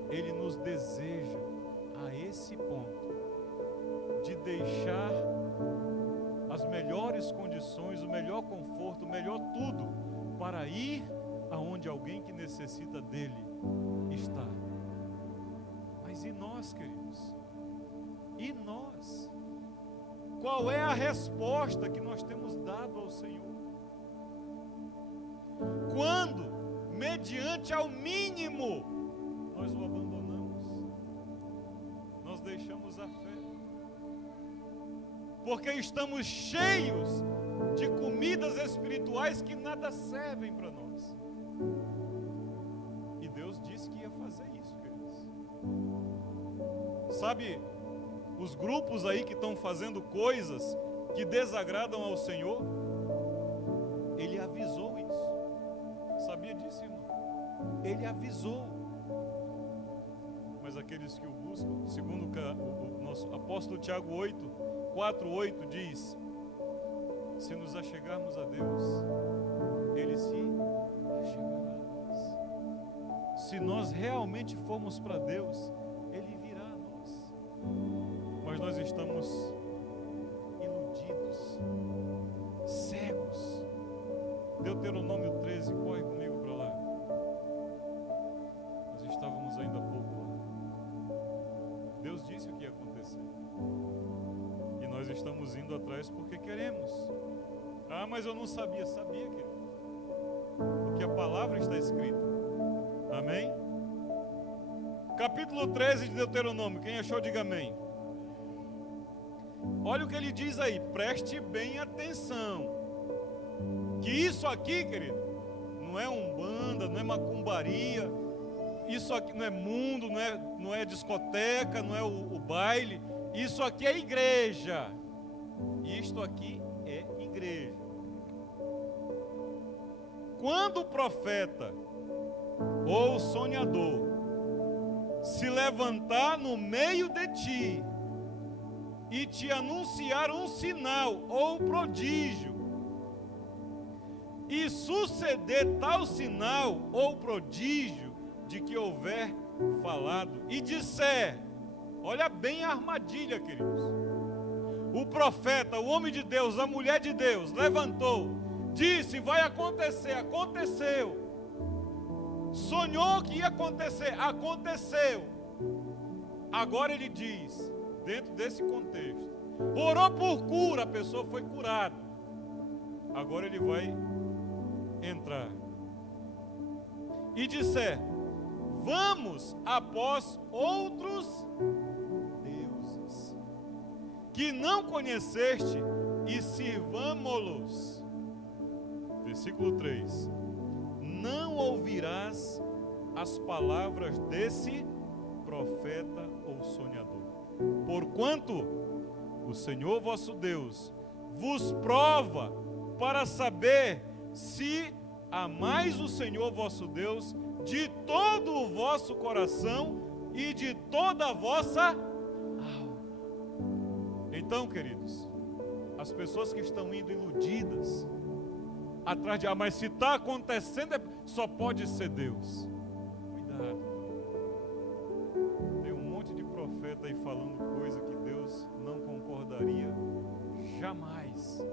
Ele nos deseja a esse ponto de deixar as melhores condições, o melhor conforto, o melhor tudo, para ir aonde alguém que necessita dele está. Mas e nós, queridos? E nós? Qual é a resposta que nós temos dado ao Senhor? Quando, mediante ao mínimo, nós o abandonamos, nós deixamos a fé, porque estamos cheios de comidas espirituais que nada servem para nós. E Deus disse que ia fazer isso, queridos. Sabe, os grupos aí que estão fazendo coisas que desagradam ao Senhor, Ele avisou isso. Sabia disso, irmão? Ele avisou. Mas aqueles que o buscam, segundo o nosso apóstolo Tiago 4:8 diz: se nos achegarmos a Deus, Ele se achegará a nós. Se nós realmente formos para Deus, Ele virá a nós. Mas nós estamos iludidos, cegos. Deuteronômio 13, corre comigo para lá. Nós estávamos ainda há pouco lá. Deus disse o que ia acontecer. E nós estamos indo atrás porque queremos. Ah, mas eu não sabia. Sabia, querido. Porque a palavra está escrita. Amém? Capítulo 13 de Deuteronômio. Quem achou, diga amém. Olha o que ele diz aí. Preste bem atenção. Que isso aqui, querido, não é umbanda, não é macumbaria. Isso aqui não é mundo, não é discoteca, não é o baile. Isso aqui é igreja. Isto aqui é igreja. Quando o profeta ou o sonhador se levantar no meio de ti e te anunciar um sinal ou prodígio, e suceder tal sinal ou prodígio de que houver falado, e disser, olha bem a armadilha, queridos. O profeta, o homem de Deus, a mulher de Deus, levantou, disse, vai acontecer, aconteceu. sonhou que ia acontecer, aconteceu. Agora ele diz, dentro desse contexto, orou por cura, a pessoa foi curada. Agora ele vai entrar e disser: vamos após outros deuses que não conheceste e sirvamo-los. Versículo 3: não ouvirás as palavras desse profeta ou sonhador, porquanto o Senhor vosso Deus vos prova para saber se amais o Senhor vosso Deus de todo o vosso coração e de toda a vossa alma. Então, queridos, as pessoas que estão indo iludidas atrás de mas se está acontecendo, só pode ser Deus. Cuidado. Tem um monte de profeta aí falando coisa que Deus não concordaria jamais.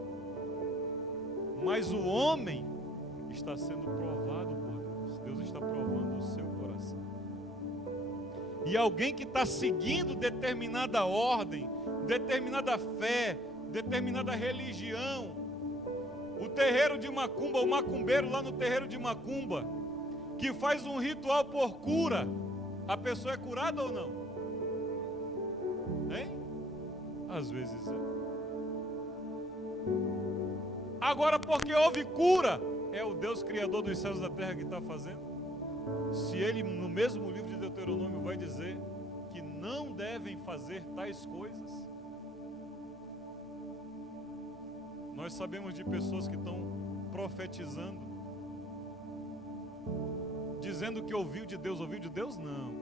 Mas o homem está sendo provado por Deus. Deus está provando o seu coração. E alguém que está seguindo determinada ordem, determinada fé, determinada religião, o terreiro de macumba, o macumbeiro lá no terreiro de macumba, que faz um ritual por cura, a pessoa é curada ou não? Hein? Às vezes é. Agora, porque houve cura, é o Deus Criador dos céus e da terra que está fazendo? Se ele, no mesmo livro de Deuteronômio, vai dizer que não devem fazer tais coisas. Nós sabemos de pessoas que estão profetizando, dizendo que ouviu de Deus. Ouviu de Deus? Não.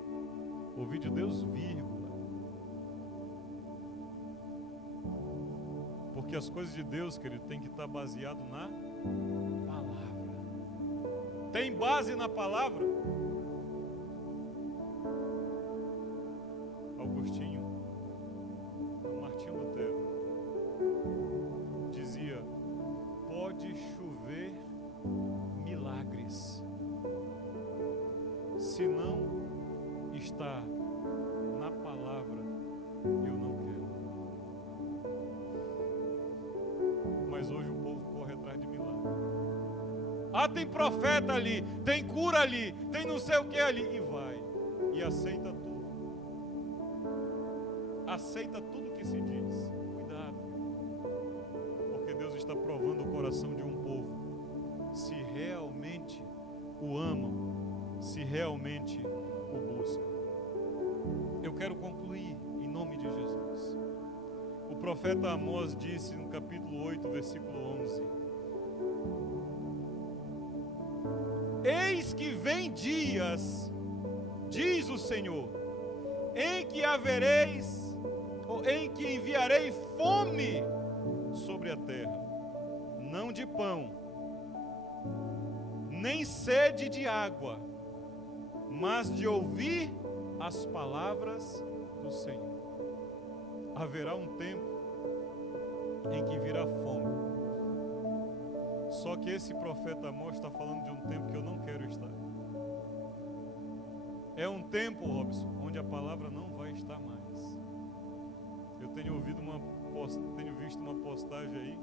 Ouviu de Deus, vírgula. Porque as coisas de Deus, querido, tem que estar baseado na palavra. Tem base na palavra? Agostinho, Martinho Lutero, dizia: pode chover milagres, se não está na palavra, eu não quero. Mas hoje o povo corre atrás de milagre. Ah, tem profeta ali, tem cura ali, tem não sei o que ali, e vai, e aceita tudo. Aceita tudo que se diz. Cuidado, porque Deus está provando o coração de um povo, se realmente o amam, se realmente o buscam. Eu quero concluir em nome de Jesus. O profeta Amós disse no capítulo 8, versículo 11: eis que vem dias, diz o Senhor, em que enviarei fome sobre a terra, não de pão, nem sede de água, mas de ouvir as palavras do Senhor. Haverá um tempo em que virá fome. Só que esse profeta Amós está falando de um tempo que eu não quero estar. É um tempo, Robson, onde a palavra não vai estar mais. Eu tenho visto uma postagem aí,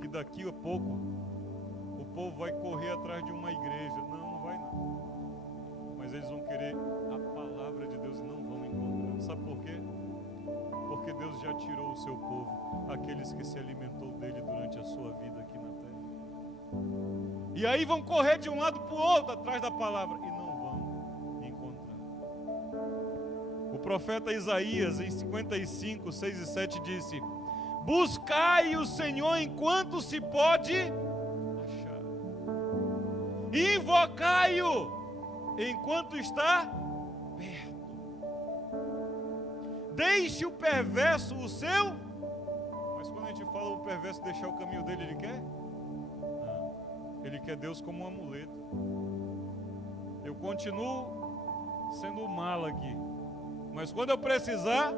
que daqui a pouco o povo vai correr atrás de uma igreja. Não vai não. Mas eles vão querer a palavra de Deus e não vão encontrar. Sabe por quê? Porque Deus já tirou o seu povo, aqueles que se alimentou dele durante a sua vida aqui na terra. E aí vão correr de um lado para o outro atrás da palavra e não vão encontrar. O profeta Isaías, em 55, 6 e 7, disse: buscai o Senhor enquanto se pode achar, invocai-o enquanto está perto. Deixe o perverso o seu. Mas quando a gente fala o perverso deixar o caminho dele, ele quer? Não. Ele quer Deus como um amuleto. Eu continuo sendo o mala aqui, mas quando eu precisar,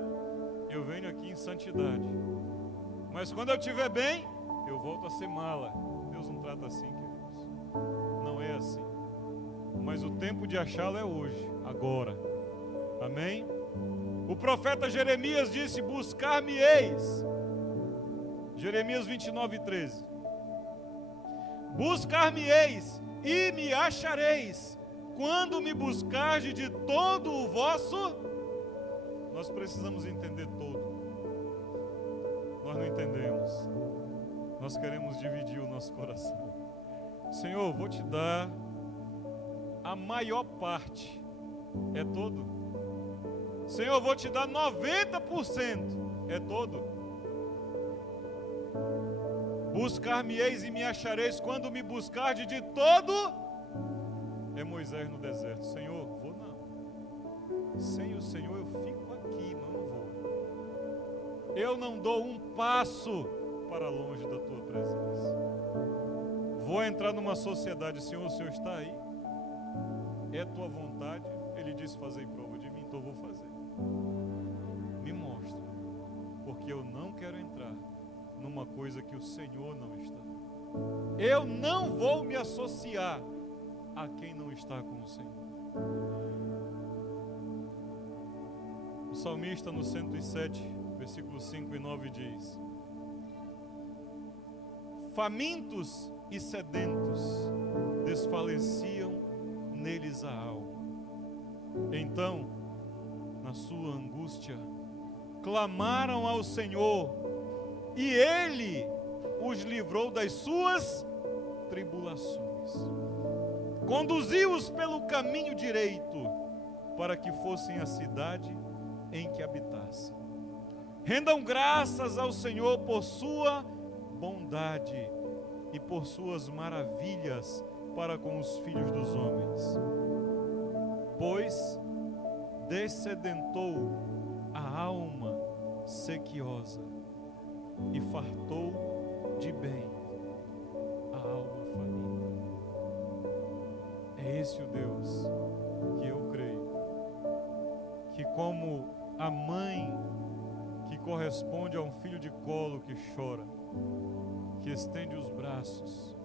eu venho aqui em santidade. Mas quando eu estiver bem, eu volto a ser mala. Deus não trata assim, queridos. Não é assim. mas o tempo de achá-lo é hoje, agora. Amém? O profeta Jeremias disse: buscar-me-eis. Jeremias 29:13. Buscar-me-eis e me achareis, quando me buscardes de todo o vosso... Nós precisamos entender todo. Nós não entendemos. Nós queremos dividir o nosso coração. Senhor, vou te dar a maior parte. É todo. Senhor, vou te dar 90%. É todo. Buscar-me-eis e me achareis, quando me buscardes de todo. É Moisés no deserto. Senhor, vou não. Sem o Senhor eu fico aqui, mas não vou. Eu não dou um passo para longe da tua presença. Vou entrar numa sociedade. Senhor, o Senhor está aí? É tua vontade? Ele disse: fazei prova de mim, então eu vou fazer. Me mostra, porque eu não quero entrar numa coisa que o Senhor não está. Eu não vou me associar a quem não está com o Senhor. O salmista no 107, versículos 5 e 9 diz: famintos e sedentos desfaleciam neles a alma. Então, na sua angústia, clamaram ao Senhor, e Ele os livrou das suas tribulações. Conduziu-os pelo caminho direito, para que fossem à cidade em que habitassem. Rendam graças ao Senhor por sua bondade e por suas maravilhas para com os filhos dos homens. Pois dessedentou a alma sequiosa e fartou de bem a alma faminta. É esse o Deus que eu creio, que como a mãe que corresponde a um filho de colo que chora, que estende os braços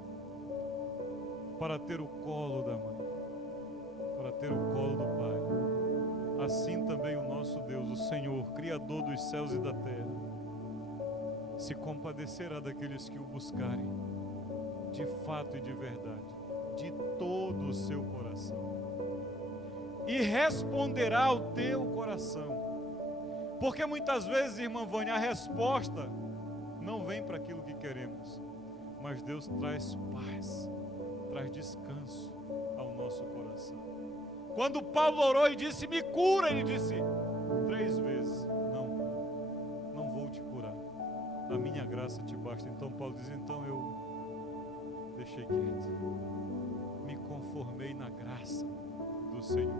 para ter o colo da mãe, para ter o colo do Pai, assim também o nosso Deus, o Senhor, Criador dos céus e da terra, se compadecerá daqueles que o buscarem de fato e de verdade, de todo o seu coração, e responderá ao teu coração. Porque muitas vezes, irmã Vânia, a resposta não vem para aquilo que queremos, mas Deus traz paz, traz descanso ao nosso coração. Quando Paulo orou e disse: me cura, ele disse 3 vezes: não vou te curar, a minha graça te basta. Então Paulo diz: então eu deixei quieto, me conformei na graça do Senhor.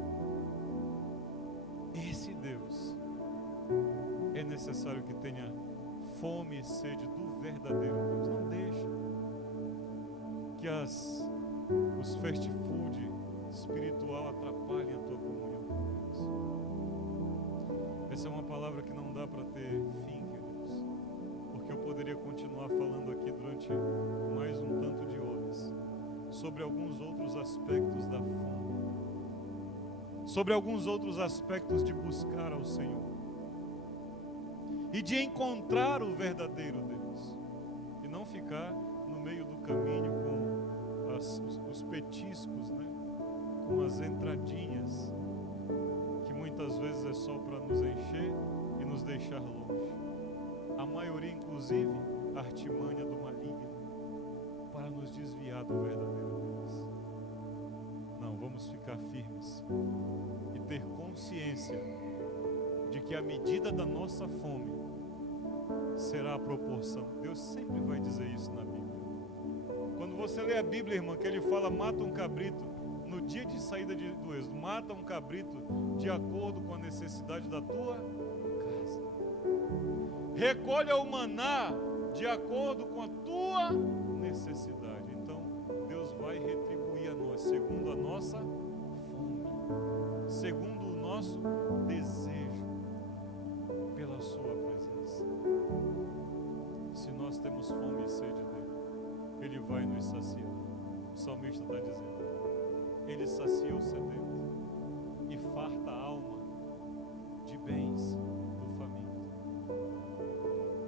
Esse Deus é necessário que tenha fome e sede do verdadeiro Deus. Não deixa que os fast food espiritual atrapalhem a tua comunhão com Deus. Essa é uma palavra que não dá para ter fim, queridos, porque eu poderia continuar falando aqui durante mais um tanto de horas sobre alguns outros aspectos da fome, sobre alguns outros aspectos de buscar ao Senhor e de encontrar o verdadeiro Deus, e não ficar no meio do caminho com os petiscos, né? Com as entradinhas, que muitas vezes é só para nos encher e nos deixar longe. A maioria, inclusive, artimanha do maligno, para nos desviar do verdadeiro Deus. Não, vamos ficar firmes e ter consciência de que a medida da nossa fome será a proporção. Deus sempre vai dizer isso na Bíblia. Quando você lê a Bíblia, irmã, que ele fala: mata um cabrito no dia de saída do êxodo, mata um cabrito de acordo com a necessidade da tua casa, recolha o maná de acordo com a tua necessidade. Então Deus vai retribuir a nós segundo a nossa fome, segundo o nosso desejo pela sua presença. Se nós temos fome e sede dele, ele vai nos saciar. O salmista está dizendo: Ele sacia o sedento e farta a alma de bens do faminto.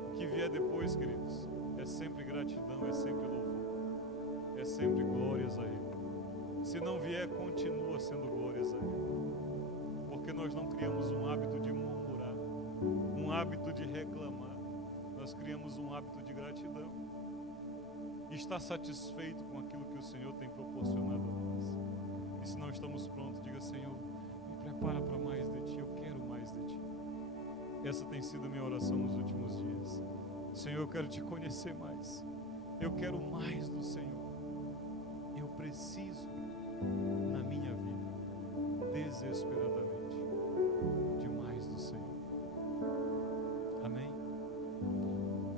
O que vier depois, queridos, é sempre gratidão, é sempre louvor, é sempre glórias a Ele. Se não vier, continua sendo glórias a Ele, porque nós não criamos um hábito de murmurar, um hábito de reclamar, nós criamos um hábito de gratidão e estar satisfeito com aquilo que o Senhor tem proporcionado a nós. E se não estamos prontos, diga: Senhor, me prepara para mais de Ti, eu quero mais de Ti. Essa tem sido a minha oração nos últimos dias. Senhor, eu quero Te conhecer mais, eu quero mais do Senhor, eu preciso na minha vida, desesperadamente, de mais do Senhor. Amém?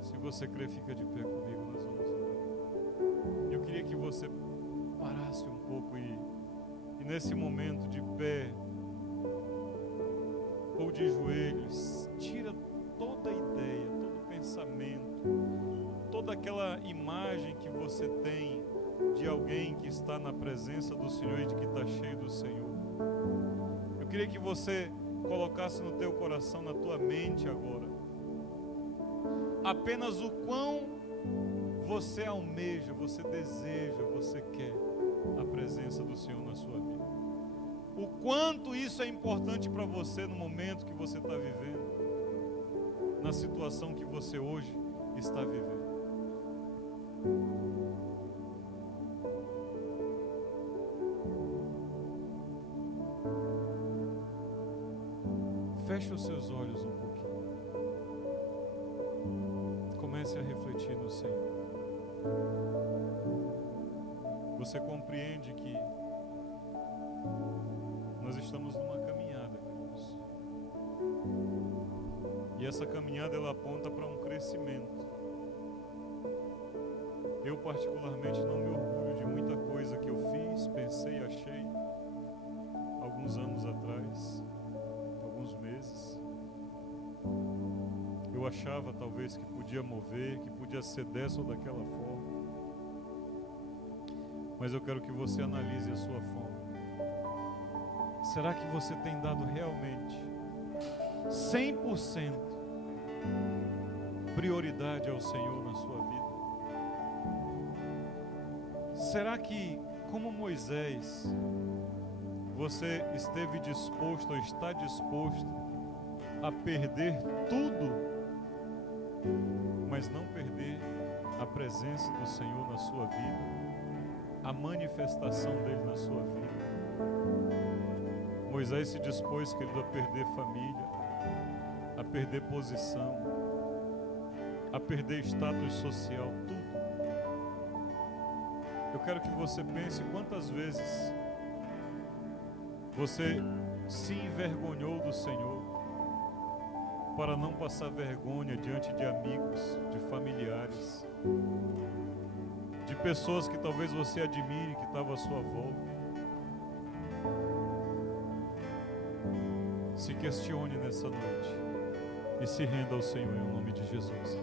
Se você crê, fica de pé comigo, nós vamos orar. Eu queria que você parasse um pouco e nesse momento de pé ou de joelhos, tira toda a ideia, todo o pensamento, toda aquela imagem que você tem de alguém que está na presença do Senhor e de que está cheio do Senhor. Eu queria que você colocasse no teu coração, na tua mente agora, apenas o quão você almeja, você deseja, você quer a presença do Senhor na sua vida. O quanto isso é importante para você no momento que você está vivendo, na situação que você hoje está vivendo. Feche os seus olhos um pouquinho. Comece a refletir no Senhor. Você compreende que nós estamos numa caminhada, queridos. E essa caminhada, ela aponta para um crescimento. Eu particularmente não me orgulho de muita coisa que eu fiz, pensei, achei alguns anos atrás, alguns meses. Eu achava talvez que podia mover, que podia ser dessa ou daquela forma. Mas eu quero que você analise a sua forma. Será que você tem dado realmente 100% prioridade ao Senhor na sua vida? Será que, como Moisés, você esteve disposto ou está disposto a perder tudo, mas não perder a presença do Senhor na sua vida, a manifestação dele na sua vida? Moisés se dispôs, querido, a perder família, a perder posição, a perder status social, tudo. Eu quero que você pense quantas vezes você se envergonhou do Senhor para não passar vergonha diante de amigos, de familiares, de pessoas que talvez você admire, que estavam à sua volta. Se questione nessa noite e se renda ao Senhor em nome de Jesus.